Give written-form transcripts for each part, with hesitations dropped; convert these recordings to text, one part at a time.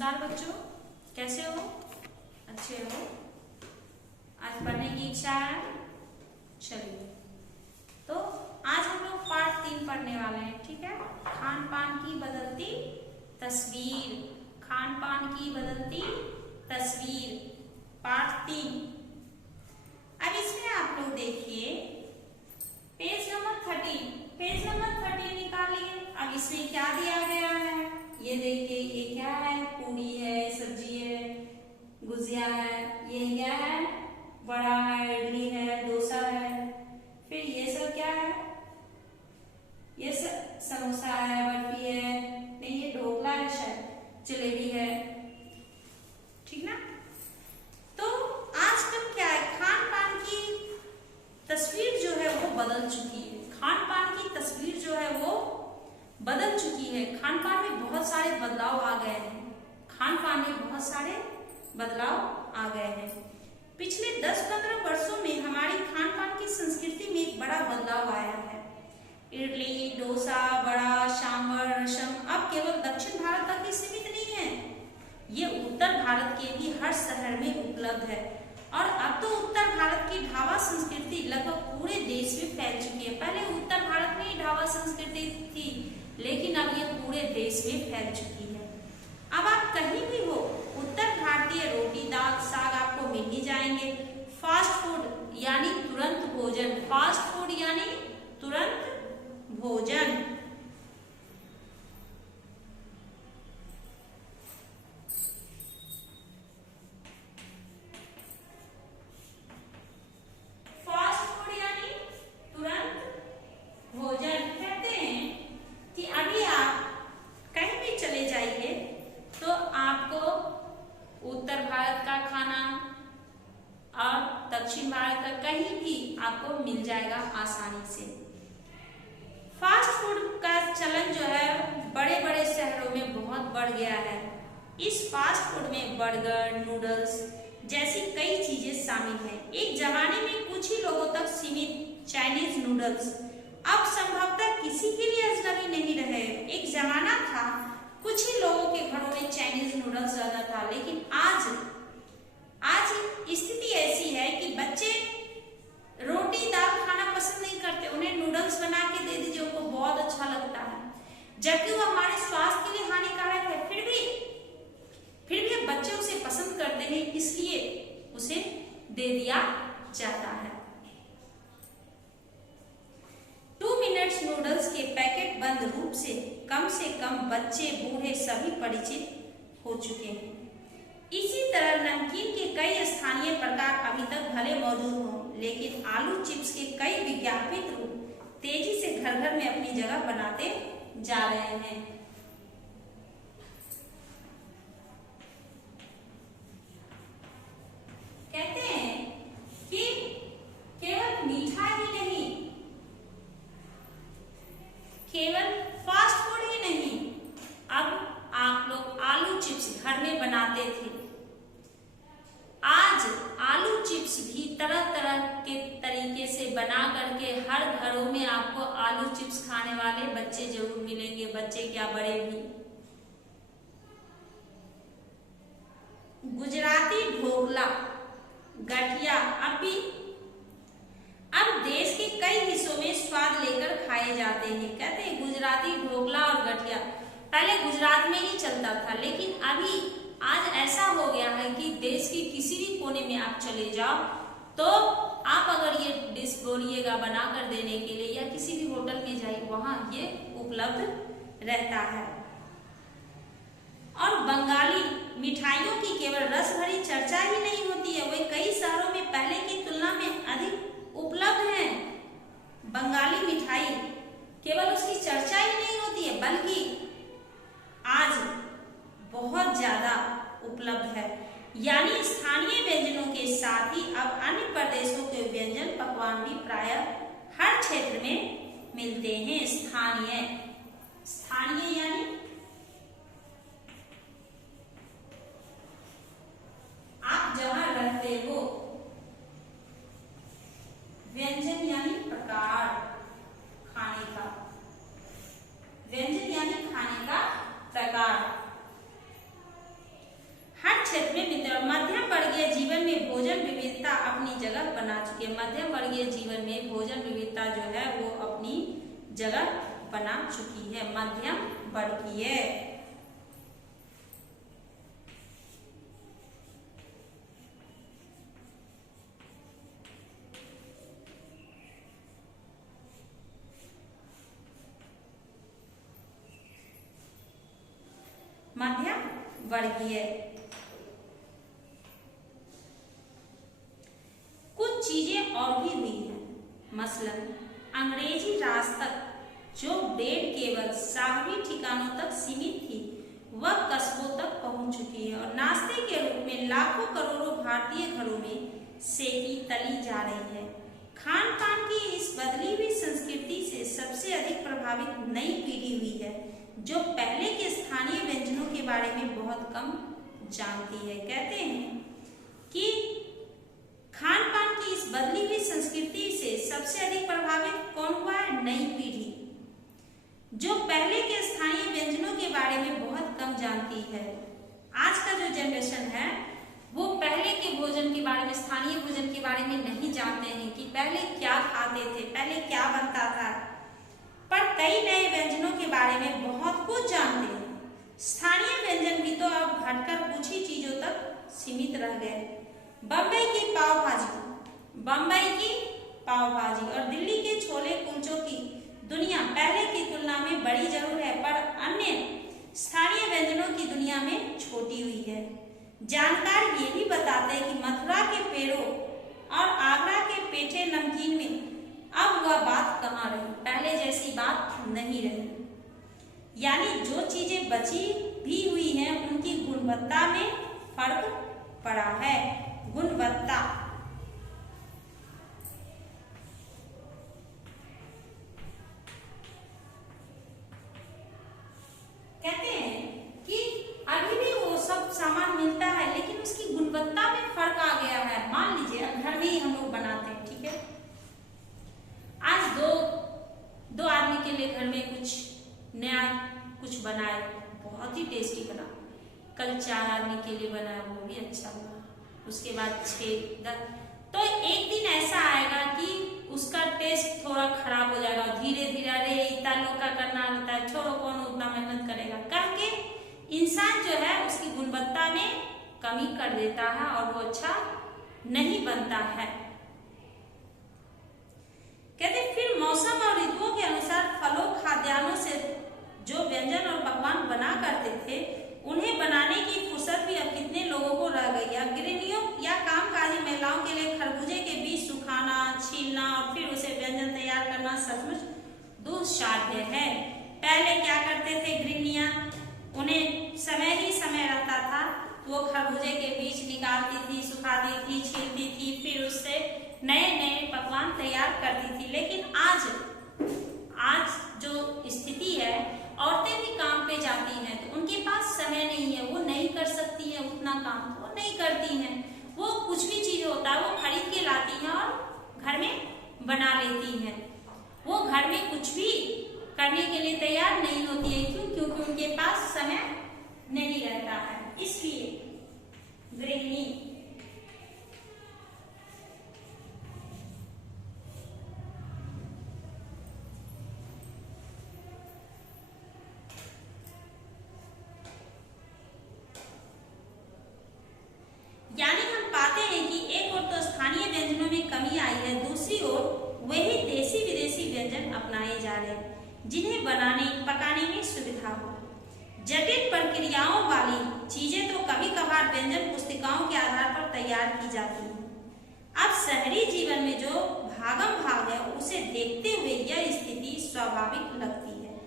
नमस्कार बच्चों, कैसे हो? अच्छे हो? आज पढ़ने की इच्छा है? चलिए, तो आज हम लोग पाठ 3 पढ़ने वाले हैं। ठीक है, खान पान की बदलती तस्वीर। खान पान की बदलती तस्वीर, पाठ 3। अब इसमें आप लोग देखिए पेज नंबर 13 निकालिए। अब इसमें क्या दिया गया है? ये देखिए, ये क्या है? पूरी है, सब्जी है, गुजिया है, ये क्या है? बड़ा है, इडली है, डोसा है। फिर ये सब क्या है? ये सब समोसा है, बर्फी है, नहीं ये ढोकला है, शायद जलेबी है। ठीक ना? तो आजकल क्या है, खान पान की तस्वीर जो है वो बदल चुकी है। खान पान की तस्वीर जो है वो बदल चुकी है। खान पान में बहुत सारे बदलाव आ गए हैं। खान पान में बहुत सारे बदलाव आ गए हैं। पिछले 10-15 वर्षों में हमारी खान पान की संस्कृति में एक बड़ा बदलाव आया है। इडली, डोसा, बड़ा, सांभर, रसम अब केवल दक्षिण भारत तक ही सीमित नहीं है। ये उत्तर भारत के भी हर शहर में उपलब्ध है। और अब तो उत्तर भारत की ढाबा संस्कृति लगभग पूरे देश में फैल चुकी है। पहले उत्तर भारत में ही ढाबा संस्कृति थी, लेकिन अब ये पूरे देश में फैल चुकी है। अब आप कहीं भी हो, उत्तर भारतीय रोटी, दाल, साग आपको मिल ही जाएंगे। फास्ट फूड यानी तुरंत भोजन, फास्ट फूड यानी तुरंत भोजन। दक्षिण भारत का कहीं भी आपको मिल जाएगा आसानी से। फास्ट फूड का चलन जो है बड़े बड़े शहरों में बहुत बढ़ गया है। इस फास्ट फूड में बर्गर, नूडल्स जैसी कई चीजें शामिल हैं। एक जमाने में कुछ ही लोगों तक सीमित चाइनीज नूडल्स अब संभवतः किसी के लिए अजनबी नहीं रहे। एक जमाना था कुछ ही लोगों के घरों में चाइनीज नूडल्स ज्यादा था, लेकिन आज स्थिति ऐसी है कि बच्चे रोटी दाल खाना पसंद नहीं करते। उन्हें नूडल्स बना के दे दीजिए, उनको बहुत अच्छा लगता है, जबकि वो हमारे स्वास्थ्य के लिए हानिकारक है। फिर भी बच्चे उसे पसंद करते हैं, इसलिए उसे दे दिया जाता है। 2 मिनट्स नूडल्स के पैकेट बंद रूप से कम बच्चे बूढ़े सभी परिचित हो चुके हैं। इसी तरह नमकीन के कई स्थानीय प्रकार अभी तक भले मौजूद हों, लेकिन आलू चिप्स के कई विज्ञापित रूप तेजी से घर घर में अपनी जगह बनाते जा रहे हैं। कहते हैं कि केवल मीठा ही नहीं, केवल फास्ट फूड ही नहीं, अब आप लोग आलू चिप्स घर में बनाते थे। आज आलू चिप्स भी तरह तरह के तरीके से बना करके हर घरों में आपको आलू चिप्स खाने वाले बच्चे जरूर मिलेंगे, बच्चे क्या बड़े भी। गुजराती ढोकला, गठिया अब देश के कई हिस्सों में स्वाद लेकर खाए जाते हैं। कहते हैं गुजराती ढोकला और गठिया पहले गुजरात में ही चलता था, लेकिन अभी आज ऐसा हो गया है कि देश के किसी भी कोने में आप चले जाओ तो आप अगर ये डिश बोलिएगा बना कर देने के लिए, या किसी भी होटल में जाइए वहां ये उपलब्ध रहता है। और बंगाली मिठाइयों की केवल रस भरी चर्चा ही नहीं होती है, वे कई शहरों में पहले की तुलना में अधिक उपलब्ध है। बंगाली मिठाई केवल उसकी चर्चा ही नहीं होती है, बल्कि आज बहुत ज्यादा उपलब्ध है। यानी स्थानीय व्यंजनों के साथ ही अब अन्य प्रदेशों के व्यंजन पकवान भी प्रायः हर क्षेत्र में मिलते हैं। स्थानीय यानी आप जहां रहते हो, व्यंजन यानी प्रकार खाने का, व्यंजन यानी खाने का प्रकार। भोजन विविधता जो है वो अपनी जगह बना चुकी है, मध्यम वर्गीय। मध्यम वर्गीय। कुछ चीजें और भी हुई हैं, मसलन अंग्रेजी राज तक जो ब्रेड केवल शहरी ठिकानों तक सीमित थी वह कस्बों तक पहुंच चुकी है और नाश्ते के रूप में लाखों करोड़ों भारतीय घरों में सेकी तली जा रही है। खान पान की इस बदली हुई संस्कृति से सबसे अधिक प्रभावित नई पीढ़ी हुई है जो पहले के स्थानीय व्यंजनों के बारे में बहुत कम जानती है। कहते हैं कि खान पान की इस बदली हुई संस्कृति से सबसे अधिक प्रभावित कौन हुआ है? नई पीढ़ी जो पहले के स्थानीय व्यंजनों के बारे में बहुत कम जानती है। आज का जो जनरेशन है वो पहले के भोजन के बारे में, स्थानीय भोजन के बारे में नहीं जानते हैं कि पहले क्या खाते थे, पहले क्या बनता था, पर कई नए व्यंजनों के बारे में बहुत कुछ जानते हैं। स्थानीय व्यंजन भी तो अब घटकर कुछ ही चीजों तक सीमित रह गए। बम्बई की पाव भाजी और दिल्ली के छोले कुलचों की दुनिया पहले की तुलना में बड़ी जरूर है, पर अन्य स्थानीय व्यंजनों की दुनिया में छोटी हुई है। जानकार ये भी बताते हैं कि मथुरा के पेड़ों और आगरा के पेठे नमकीन में अब वह बात कहाँ रही, पहले जैसी बात नहीं रही। यानी जो चीजें बची भी हुई हैं उनकी गुणवत्ता में फर्क पड़ा है। गुणवत्ता कहते हैं कि अभी भी वो सब सामान मिलता है लेकिन उसकी गुणवत्ता में फर्क आ गया है। मान लीजिए अब घर में ही हम लोग बनाते हैं, ठीक है, आज दो आदमी के लिए घर में कुछ नया कुछ बनाए, बहुत ही टेस्टी बना। कल 4 आदमी के लिए बनाया, वो भी अच्छा बना। उसके बाद 6-10, तो एक दिन ऐसा आएगा कि उसका टेस्ट थोड़ा खराब हो जाएगा। धीरे धीरे अरे इतना लोग का करना होता है, छोड़ो कौन उतना मेहनत करेगा करके इंसान जो है उसकी गुणवत्ता में कमी कर देता है और वो अच्छा नहीं बनता है। कहते फिर मौसम और ऋतुओं के अनुसार फलों खाद्यान्नों से जो व्यंजन और पकवान बना करते थे उन्हें बनाने की फुर्सत भी अब कितने लोगों को रह गई है। गृहिणियों या कामकाजी महिलाओं के लिए खरबूजे के बीज सुखाना, छीलना और फिर उसे व्यंजन तैयार करना सचमुच दुस्साध्य है। पहले क्या करते थे गृहिणियां, उन्हें समय ही समय रहता था, वो खरबूजे के बीज निकालती थी, सुखाती थी, छीलती थी, फिर उससे नए नए पकवान तैयार करती थी। लेकिन आज जो स्थिति है, औरतें भी काम पे जाती हैं तो उनके पास समय नहीं है, वो नहीं कर सकती हैं उतना काम, वो नहीं करती हैं। वो कुछ भी चीज होता है वो खरीद के लाती हैं और घर में बना लेती हैं। वो घर में कुछ भी करने के लिए तैयार नहीं होती है। क्यों? क्योंकि उनके पास समय नहीं रहता है। इसलिए गृहिणी यानी हम पाते हैं कि एक ओर तो स्थानीय व्यंजनों में कमी आई है, दूसरी ओर वही देसी विदेशी व्यंजन अपनाए जा रहे हैं जिन्हें बनाने पकाने में सुविधा हो। जटिल प्रक्रियाओं वाली चीजें तो कभी कभार व्यंजन पुस्तिकाओं के आधार पर तैयार की जाती हैं। अब शहरी जीवन में जो भागम भाग है उसे देखते हुए यह स्थिति स्वाभाविक लगती है।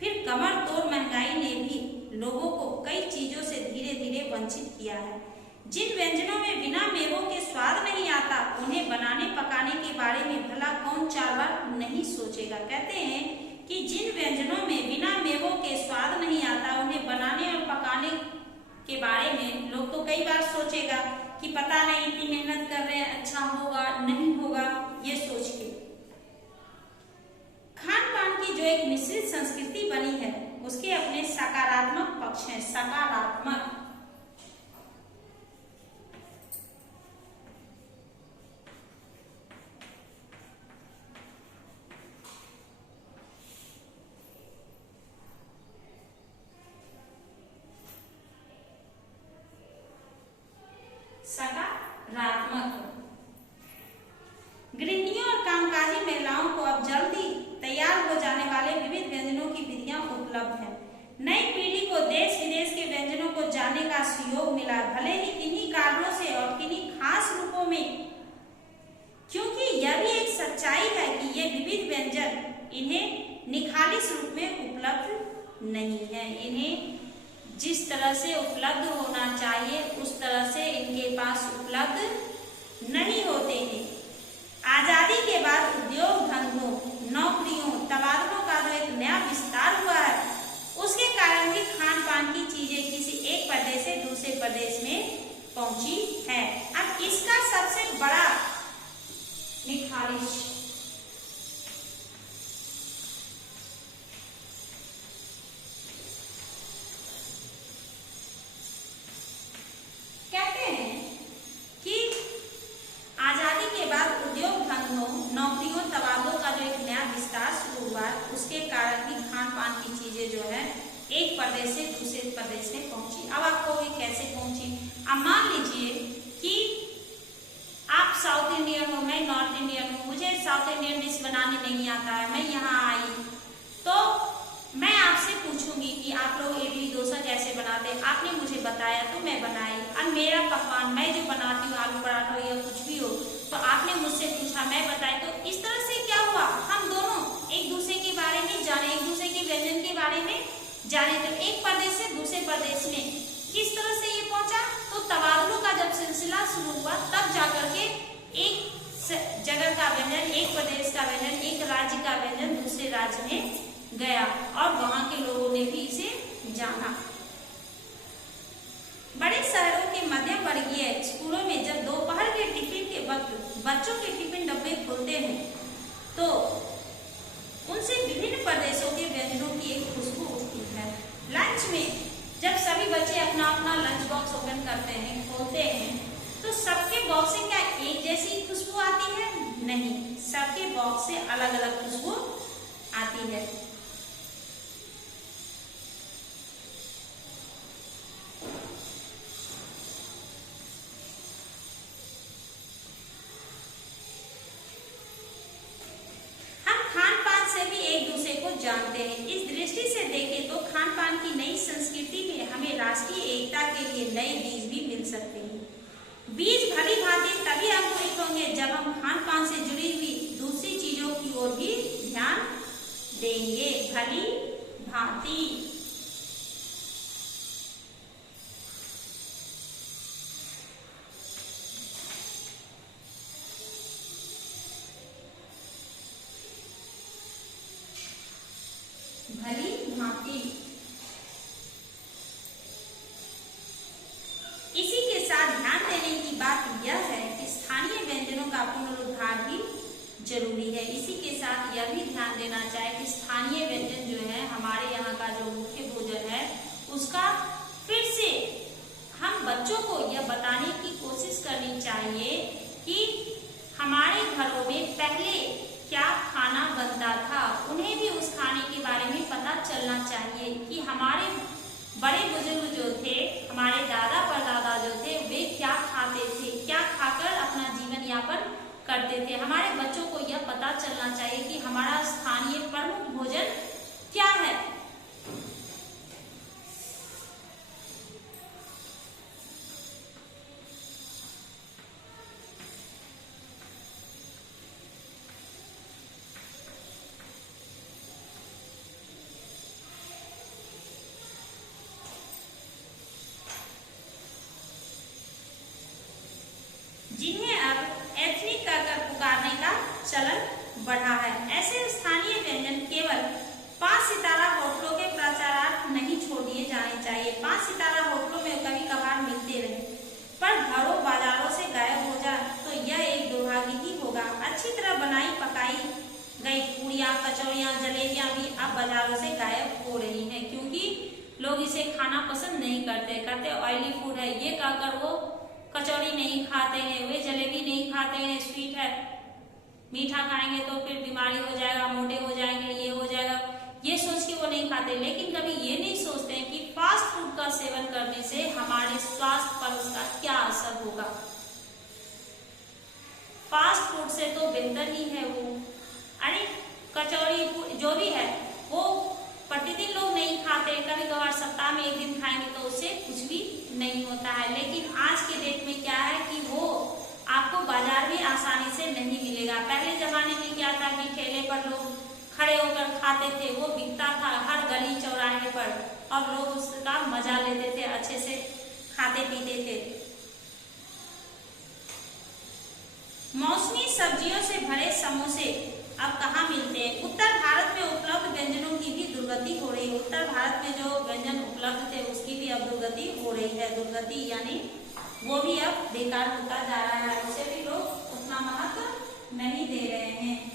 फिर कमर तोड़ महंगाई ने भी लोगों को कई चीजों से धीरे धीरे वंचित किया है। जिन व्यंजनों में बिना मेवों के स्वाद नहीं आता उन्हें बनाने पकाने के बारे में भला कौन 4 बार नहीं सोचेगा। कहते हैं कि जिन व्यंजनों में बिना मेवों के स्वाद नहीं आता उन्हें बनाने और पकाने के बारे में लोग तो कई बार सोचेगा कि पता नहीं इतनी मेहनत कर रहे हैं, अच्छा होगा नहीं होगा, ये सोच के। खान पान की जो एक मिश्रित संस्कृति बनी है उसके अपने सकारात्मक पक्ष हैं। सकारात्मक उपलब्ध है। नई पीढ़ी को देश विदेश के व्यंजनों को जानने का सुयोग मिला, भले ही किन्हीं कारणों से और किन्हीं खास रूपों में, क्योंकि यह भी एक सच्चाई है कि ये विविध व्यंजन इन्हें निखालिस रूप में उपलब्ध नहीं है। इन्हें जिस तरह से उपलब्ध होना चाहिए उस तरह से इनके पास उपलब्ध नहीं होते हैं। आजादी के बाद उद्योग धंधों, नौकरियों, तबादलों का जो एक नया विस्तार हुआ है, उसके कारण भी खान पान की चीजें किसी एक प्रदेश से दूसरे प्रदेश में पहुंची है। अब इसका सबसे बड़ा निखालिश कहते हैं कि आजादी के बाद उद्योग धंधों, नौकरियों, तबादलों का जो एक नया विस्तार शुरू हुआ, उसके कारण भी खान पान की चीजें जो है एक प्रदेश से दूसरे प्रदेश में पहुंची। अब आपको ये कैसे पहुंची? अब मान लीजिए कि आप साउथ इंडियन हो, मैं नॉर्थ इंडियन हूँ, मुझे साउथ इंडियन डिश बनाने नहीं आता है, मैं यहाँ आई तो मैं आपसे पूछूंगी कि आप लोग इडली डोसा कैसे बनाते हैं, आपने मुझे बताया तो मैं बनाई। अब मेरा पकवान मैं जो बनाती हूँ, आलू पराठा या कुछ भी हो, तो आपने मुझसे पूछा, मैं बताई, तो इस तरह से क्या हुआ, हम दोनों एक दूसरे के बारे में जाने, एक दूसरे के व्यंजन के बारे में जाने। तो एक प्रदेश से दूसरे प्रदेश में किस तरह से ये पहुंचा? तो तबादलों का जब सिलसिला शुरू हुआ तब जाकर के एक जगह का व्यंजन, एक प्रदेश का व्यंजन, एक राज्य का व्यंजन दूसरे राज्य में गया और वहां के लोगों ने भी इसे जाना। बड़े शहरों के मध्यम वर्गीय स्कूलों में जब दोपहर के टिफिन के वक्त बच्चों के टिफिन डब्बे खुलते हैं तो उनसे विभिन्न प्रदेशों के व्यंजनों की एक खुशबू उठती है। लंच में जब सभी बच्चे अपना अपना लंच बॉक्स ओपन करते हैं, खोलते हैं, तो सबके बॉक्स से क्या एक जैसी खुशबू आती है? नहीं, सबके बॉक्स से अलग अलग खुशबू आती है। जानते हैं। इस दृष्टि से देखें तो खान पान की नई संस्कृति में हमें राष्ट्रीय एकता के लिए नए बीज भी मिल सकते हैं। बीज भली भांति तभी अंकुरित होंगे जब हम खान पान से जुड़ी हुई दूसरी चीजों की ओर भी ध्यान देंगे। भली भांति भली भांति। इसी के साथ ध्यान देने की बात यह है कि स्थानीय व्यंजनों का पुनरुद्धार भी जरूरी है। इसी के साथ यह भी ध्यान देना चाहिए कि स्थानीय व्यंजन जो है, हमारे यहाँ का जो मुख्य भोजन है, उसका फिर से हम बच्चों को यह बताने की कोशिश करनी चाहिए कि हमारे घरों में पहले क्या खाना बनता था, उन्हें भी उस खाने के बारे में पता चलना चाहिए कि हमारे बड़े बुजुर्ग जो थे, हमारे दादा परदादा जो थे, वे क्या खाते थे, क्या खाकर अपना जीवन यापन करते थे। हमारे बच्चों को यह पता चलना चाहिए कि हमारा स्थानीय प्रमुख भोजन क्या है। जिन्हें अब एथनिक कहकर पुकारने का चलन बढ़ा है। ऐसे स्थानीय व्यंजन केवल 5 सितारा होटलों के प्रचारार्थ नहीं छोड़ दिए जाने चाहिए। 5 सितारा होटलों में कभी कभार मिलते रहे, पर घरों बाजारों से गायब हो जाए तो यह एक दुर्भाग्य ही होगा। अच्छी तरह बनाई पकाई गई पूड़ियाँ, कचौड़ियाँ, जलेबियाँ भी अब बाजारों से गायब हो रही हैं, क्योंकि लोग इसे खाना पसंद नहीं करते ऑयली फूड है, ये कहकर वो कचौड़ी नहीं खाते हैं, वे जलेबी नहीं खाते हैं, स्वीट है, मीठा खाएंगे तो फिर बीमारी हो जाएगा, मोटे हो जाएंगे, ये हो जाएगा, ये सोच के वो नहीं खाते। लेकिन कभी ये नहीं सोचते हैं कि फास्ट फूड का सेवन करने से हमारे स्वास्थ्य पर उसका क्या असर होगा। फास्ट फूड से तो बेहतर ही है वो, अरे कचौड़ी जो भी है वो प्रतिदिन लोग नहीं खाते, कभी कभार सप्ताह में एक दिन खाएंगे तो उससे कुछ भी नहीं होता है। लेकिन आज के डेट में क्या है कि वो आपको बाजार में आसानी से नहीं मिलेगा। पहले जमाने में क्या था कि ठेले पर लोग खड़े होकर खाते थे, वो बिकता था हर गली चौराहे पर और लोग उसका मजा लेते थे, अच्छे से खाते पीते थे। मौसमी सब्जियों से भरे समोसे अब कहाँ मिलते हैं? उत्तर भारत में उपलब्ध व्यंजनों की भी दुर्गति हो रही है। उत्तर भारत में जो व्यंजन उपलब्ध थे उसकी भी अब दुर्गति हो रही है। दुर्गति यानी वो भी अब बेकार होता जा रहा है, उसे भी लोग उतना महत्व नहीं दे रहे हैं।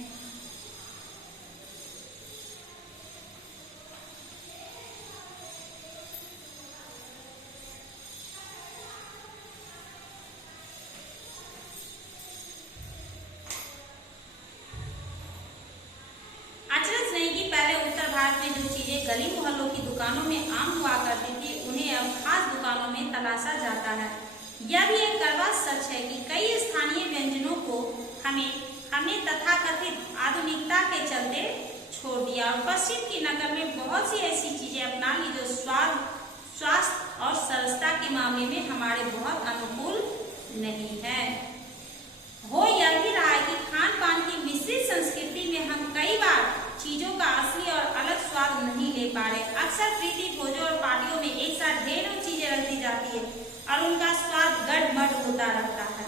अचरज नहीं कि पहले उत्तर भारत में जो चीजें गली मोहल्लों की दुकानों में आम हुआ करती थी उन्हें अब खास दुकानों में तलाशा जाता है। यह भी एक कड़वा सच है कि कई स्थानीय व्यंजनों को हमने तथाकथित आधुनिकता के चलते छोड़ दिया और पश्चिम की नकल में बहुत सी ऐसी चीजें अपना ली जो स्वाद, स्वास्थ्य और सरलता के मामले में हमारे बहुत अनुकूल नहीं है। हो यह भी रहा है कि खान पान की मिश्रित संस्कृति में हम कई बार चीजों का असली और अलग स्वाद नहीं ले पा रहे। अक्सर प्रीति भोजों और पार्टियों में एक साथ ढेरों चीजें रख दी जाती है और उनका स्वाद गड़बड़ होता रहता है।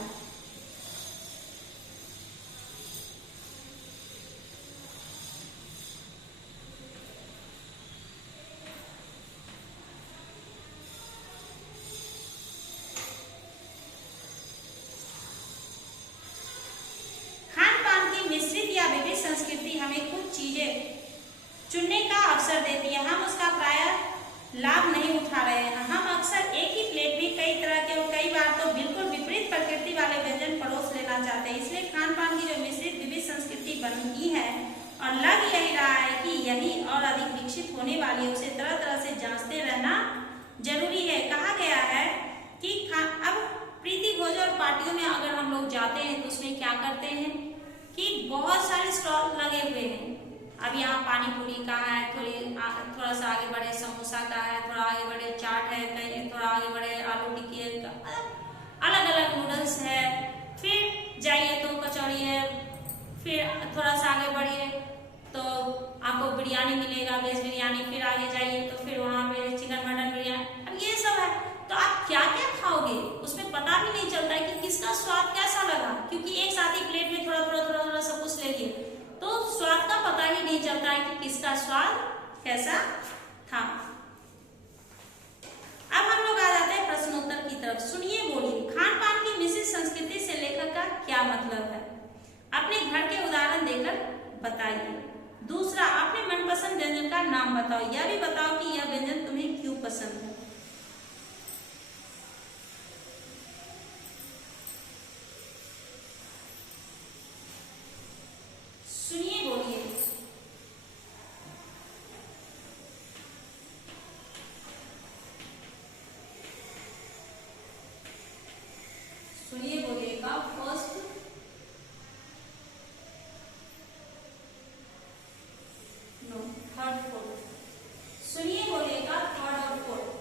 संस्कृति हमें कुछ चीजें चुनने का अवसर देती है, हम उसका प्रायः लाभ नहीं उठा रहे हैं। हम अक्सर एक ही प्लेट में कई तरह के और कई बार तो बिल्कुल विपरीत प्रकृति वाले व्यंजन परोस लेना चाहते हैं। इसलिए खान पान की जो मिश्रित विविध संस्कृति बनी है और लग यही रहा है कि यही और अधिक विकसित होने वाली है, उसे तरह तरह से जांचते रहना जरूरी है। कहा गया है कि अब प्रीति भोज और पार्टियों में अगर हम लोग जाते हैं तो उसमें क्या करते हैं कि बहुत सारे स्टॉल लगे हुए हैं। अब यहाँ पानी पूरी का है, थोड़ा सा आगे बढ़े समोसा का है, थोड़ा आगे बढ़े चाट है, कहीं थोड़ा आगे बढ़े आलू टिक्की का, अलग अलग नूडल्स है, फिर जाइए तो कचौड़ी है, फिर थोड़ा सा आगे बढ़िए तो आपको बिरयानी मिलेगा, वेज बिरयानी, फिर आगे जाइए तो फिर वहाँ पे चिकन मटन बिरयानी। अब ये सब है तो आप क्या क्या खाओगे उसमें पता भी नहीं चलता है कि किसका स्वाद कैसा लगा, क्योंकि एक साथ ही प्लेट में थोड़ा थोड़ा थोड़ा थोड़ा सब कुछ ले लिए तो स्वाद का पता ही नहीं चलता है कि किसका स्वाद कैसा था। अब हम लोग आ जाते हैं प्रश्नोत्तर की तरफ। सुनिए बोलिए, खान पान की मिश्रित संस्कृति से लेखक का क्या मतलब है? अपने घर के उदाहरण देकर बताइए। दूसरा, अपने मनपसंद व्यंजन का नाम बताओ, यह भी बताओ कि यह व्यंजन तुम्हें क्यों पसंद है। सुनिए बोलिए। सुनिए बोलिएगा फर्स्ट, नो थर्ड फोर्थ। सुनिए बोलिएगा थर्ड और फोर्थ।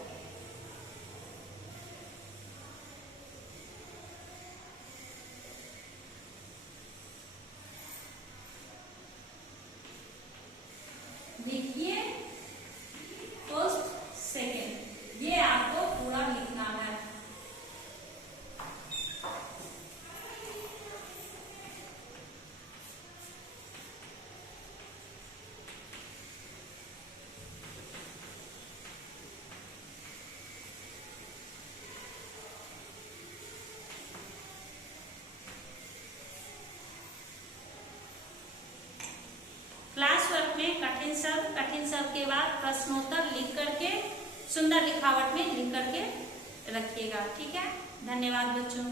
लिखिए फर्स्ट सेकेंड, ये आपको पूरा लिखना है। क्लास वर्क में कठिन शब्द के बाद प्रश्नोत्तर लिख करके सुंदर लिखावट में लिख करके रखिएगा। ठीक है, धन्यवाद बच्चों।